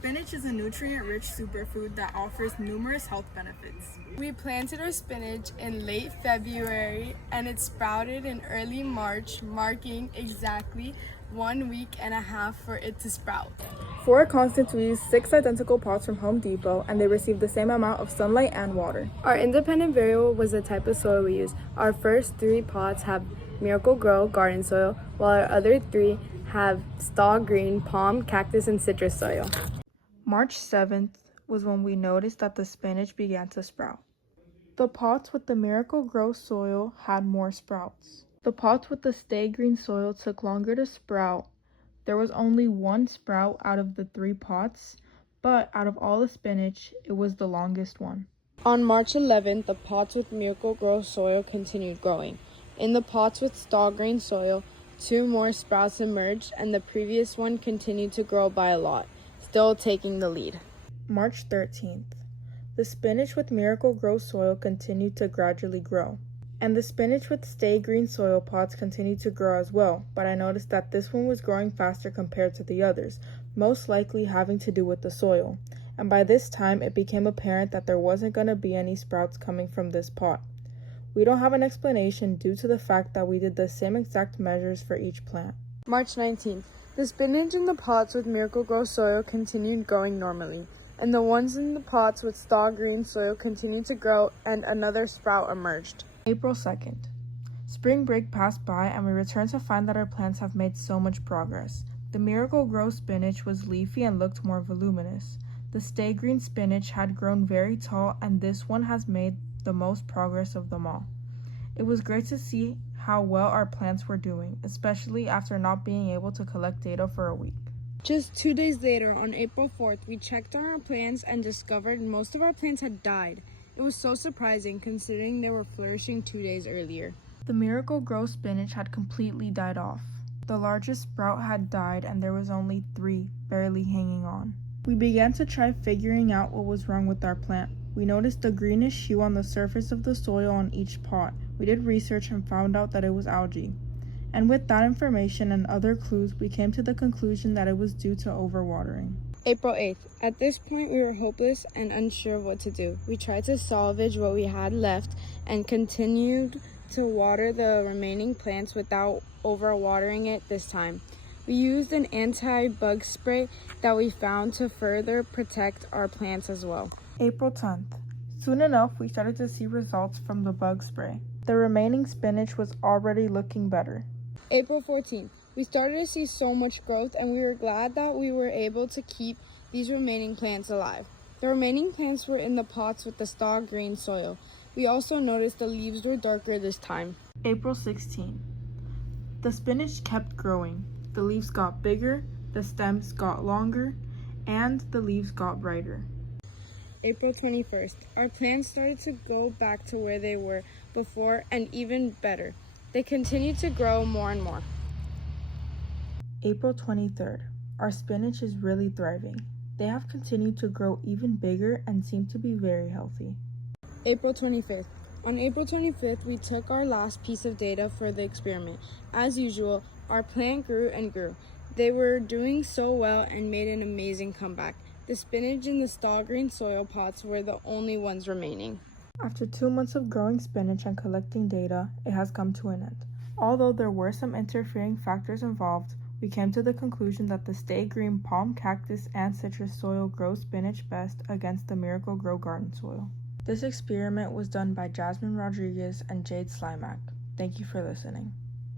Spinach is a nutrient-rich superfood that offers numerous health benefits. We planted our spinach in late February and it sprouted in early March, marking exactly 1 week and a half for it to sprout. For constants, we used 6 identical pots from Home Depot, and they received the same amount of sunlight and water. Our independent variable was the type of soil we used. Our first 3 pots have Miracle Grow garden soil, while our other 3 have Star Green palm, cactus, and citrus soil. March 7th was when we noticed that the spinach began to sprout. The pots with the Miracle Grow soil had more sprouts. The pots with the Stay Green soil took longer to sprout. There was only 1 sprout out of the 3 pots, but out of all the spinach, it was the longest one. On March 11th, the pots with Miracle Grow soil continued growing. In the pots with Star Green soil, 2 more sprouts emerged and the previous one continued to grow by a lot, still taking the lead. March 13th. The spinach with Miracle Grow soil continued to gradually grow. And the spinach with Stay Green soil pots continued to grow as well, but I noticed that this one was growing faster compared to the others, most likely having to do with the soil. And by this time, it became apparent that there wasn't going to be any sprouts coming from this pot. We don't have an explanation due to the fact that we did the same exact measures for each plant. March 19th. The spinach in the pots with Miracle Grow soil continued growing normally, and the ones in the pots with Star Green soil continued to grow and another sprout emerged. April 2nd. Spring break passed by and we returned to find that our plants have made so much progress. The Miracle Grow spinach was leafy and looked more voluminous. The Stay Green spinach had grown very tall, and this one has made the most progress of them all. It was great to see how well our plants were doing, especially after not being able to collect data for a week. Just 2 days later, on April 4th, we checked on our plants and discovered most of our plants had died. It was so surprising considering they were flourishing 2 days earlier. The Miracle Grow spinach had completely died off. The largest sprout had died and there was only 3 barely hanging on. We began to try figuring out what was wrong with our plant. We noticed a greenish hue on the surface of the soil on each pot. We did research and found out that it was algae. And with that information and other clues, we came to the conclusion that it was due to overwatering. April 8th. At this point, we were hopeless and unsure of what to do. We tried to salvage what we had left and continued to water the remaining plants without overwatering it this time. We used an anti-bug spray that we found to further protect our plants as well. April 10th. Soon enough, we started to see results from the bug spray. The remaining spinach was already looking better. April 14th. We started to see so much growth and we were glad that we were able to keep these remaining plants alive. The remaining plants were in the pots with the Star Green soil. We also noticed the leaves were darker this time. April 16th. The spinach kept growing. The leaves got bigger, the stems got longer, and the leaves got brighter. April 21st. Our plants started to go back to where they were before and even better. They continued to grow more and more. April 23rd. Our spinach is really thriving. They have continued to grow even bigger and seem to be very healthy. April 25th. On April 25th, we took our last piece of data for the experiment. As usual, our plant grew and grew. They were doing so well and made an amazing comeback. The spinach in the Star Green soil pots were the only ones remaining. After 2 months of growing spinach and collecting data, it has come to an end. Although there were some interfering factors involved, we came to the conclusion that the Stay Green palm, cactus, and citrus soil grows spinach best against the Miracle Grow garden soil. This experiment was done by Jasmine Rodriguez and Jade Slimak. Thank you for listening.